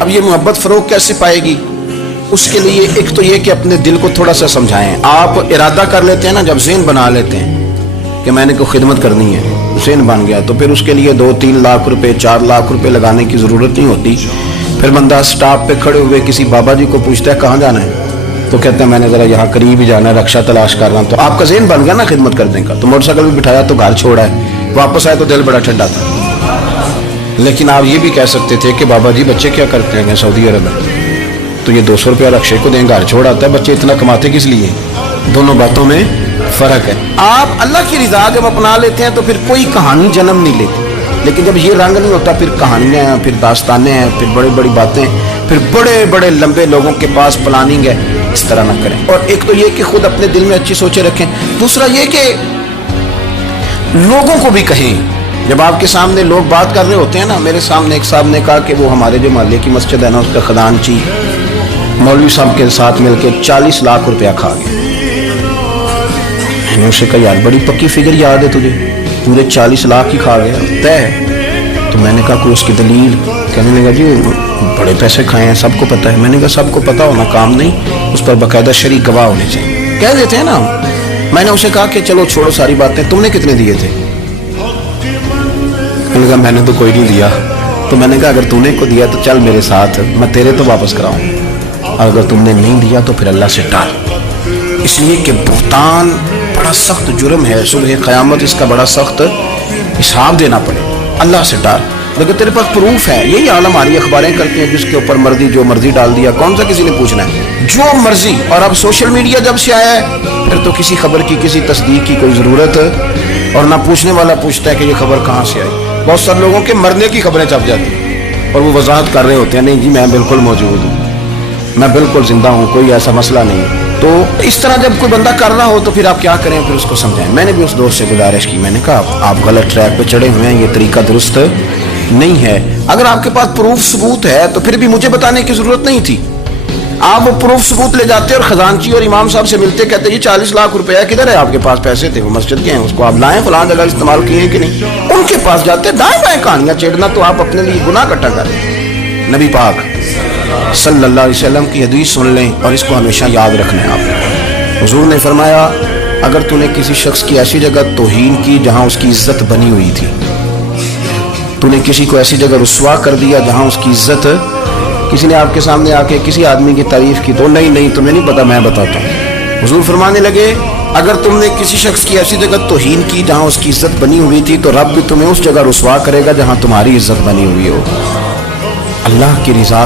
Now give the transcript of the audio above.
اب یہ محبت فروغ کیسے پائے گی؟ اس کے لیے ایک تو یہ کہ اپنے دل کو تھوڑا سا سمجھائیں. آپ ارادہ کر لیتے ہیں نا، جب ذہن بنا لیتے ہیں کہ میں نے کوئی خدمت کرنی ہے، ذہن بن گیا، تو پھر اس کے لیے 2-3 لاکھ روپے 4 لاکھ روپے لگانے کی ضرورت نہیں ہوتی. پھر بندہ سٹاپ پہ کھڑے ہوئے کسی بابا جی کو پوچھتا ہے کہاں جانا ہے، تو کہتے ہیں میں نے ذرا یہاں قریب ہی جانا ہے، رکشا تلاش کر رہا ہوں. تو آپ کا ذہن بن گیا نا خدمت کرنے کا. تو موٹر سائیکل بھی بٹھایا تو گھر چھوڑا ہے، واپس آئے تو دل بڑا ٹھنڈا تھا. لیکن آپ یہ بھی کہہ سکتے تھے کہ بابا جی بچے کیا کرتے ہیں سعودی عرب میں، تو یہ 200 روپیہ رکشے کو دیں، گھر چھوڑ آتا ہے، بچے اتنا کماتے کس لیے؟ دونوں باتوں میں فرق ہے. آپ اللہ کی رضا جب اپنا لیتے ہیں تو پھر کوئی کہانی جنم نہیں لیتی. لیکن جب یہ رنگ نہیں ہوتا، پھر کہانیاں ہیں، پھر داستانیں ہیں، پھر بڑی بڑی باتیں، پھر بڑے بڑے لمبے لوگوں کے پاس پلاننگ ہے. اس طرح نہ کریں. اور ایک تو یہ کہ خود اپنے دل میں اچھی سوچیں رکھیں. دوسرا یہ کہ لوگوں کو بھی کہیں. جب آپ کے سامنے لوگ بات کر رہے ہوتے ہیں نا، میرے سامنے ایک صاحب نے کہا کہ وہ ہمارے جو محلے کی مسجد ہے نا، اس کا خزانچی مولوی صاحب کے ساتھ مل کے 40 لاکھ روپیہ کھا گیا. میں نے اسے کہا یار بڑی پکی فگر یاد ہے تجھے، پورے 40 لاکھ ہی کھا گیا طے. تو میں نے کہا کوئی اس کی دلیل؟ کہنے لگا جی بڑے پیسے کھائے ہیں، سب کو پتہ ہے. میں نے کہا سب کو پتہ ہونا کام نہیں، اس پر باقاعدہ شرعی گواہ ہونے چاہیے. کہہ دیتے ہیں نا. میں نے اسے کہا کہ چلو چھوڑو ساری باتیں، تم نے کتنے دیے تھے؟ میں نے کہا میں نے تو کوئی نہیں دیا. تو میں نے کہا اگر تو نے کو دیا تو چل میرے ساتھ، میں تیرے تو واپس کراؤں، اور اگر تم نے نہیں دیا تو پھر اللہ سے ڈر. اس لیے کہ بہتان بڑا سخت جرم ہے، صبح قیامت اس کا بڑا سخت حساب دینا پڑے. اللہ سے ڈر. لیکن تیرے پاس پروف ہے. یہی حال ہماری اخباریں کرتی ہیں، جس کے اوپر مرضی جو مرضی ڈال دیا، کون سا کسی نے پوچھنا ہے؟ جو مرضی. اور اب سوشل میڈیا جب سے آیا ہے، پھر تو کسی خبر کی کسی تصدیق کی کوئی ضرورت، اور نہ پوچھنے والا پوچھتا ہے کہ یہ خبر کہاں سے آئی. بہت سارے لوگوں کے مرنے کی خبریں چھپ جاتی ہیں اور وہ وضاحت کر رہے ہوتے ہیں نہیں جی میں بالکل موجود ہوں، میں بالکل زندہ ہوں، کوئی ایسا مسئلہ نہیں. تو اس طرح جب کوئی بندہ کر رہا ہو تو پھر آپ کیا کریں؟ پھر اس کو سمجھائیں. میں نے بھی اس دوست سے گزارش کی، میں نے کہا آپ غلط ٹریک پہ چڑھے ہوئے ہیں، یہ طریقہ درست نہیں ہے. اگر آپ کے پاس پروف ثبوت ہے تو پھر بھی مجھے بتانے کی ضرورت نہیں تھی. آپ وہ پروف ثبوت لے جاتے اور خزانچی اور امام صاحب سے ملتے، کہتے یہ 40 لاکھ روپیہ کدھر ہے؟ آپ کے پاس پیسے تھے، وہ مسجد کے ہیں، اس کو آپ لائیں، فلاں جگہ استعمال کیے ہیں کہ نہیں. ان کے پاس جاتے دائیں بائیں کہانیاں چھیڑنا، تو آپ اپنے لیے گناہ کٹا کر. نبی پاک صلی اللہ علیہ وسلم کی حدیث سن لیں اور اس کو ہمیشہ یاد رکھنا ہے. آپ حضور نے فرمایا اگر تو نے کسی شخص کی ایسی جگہ توہین کی جہاں اس کی عزت بنی ہوئی تھی، تو نے کسی کو ایسی جگہ رسوا کر دیا جہاں اس کی عزت، کسی نے آپ کے سامنے آ کے کسی آدمی کی تعریف کی تو نہیں تمہیں نہیں پتا، میں بتاتا ہوں. حضور فرمانے لگے اگر تم نے کسی شخص کی ایسی جگہ توہین کی جہاں اس کی عزت بنی ہوئی تھی، تو رب بھی تمہیں اس جگہ رسوا کرے گا جہاں تمہاری عزت بنی ہوئی ہو. اللہ کی رضا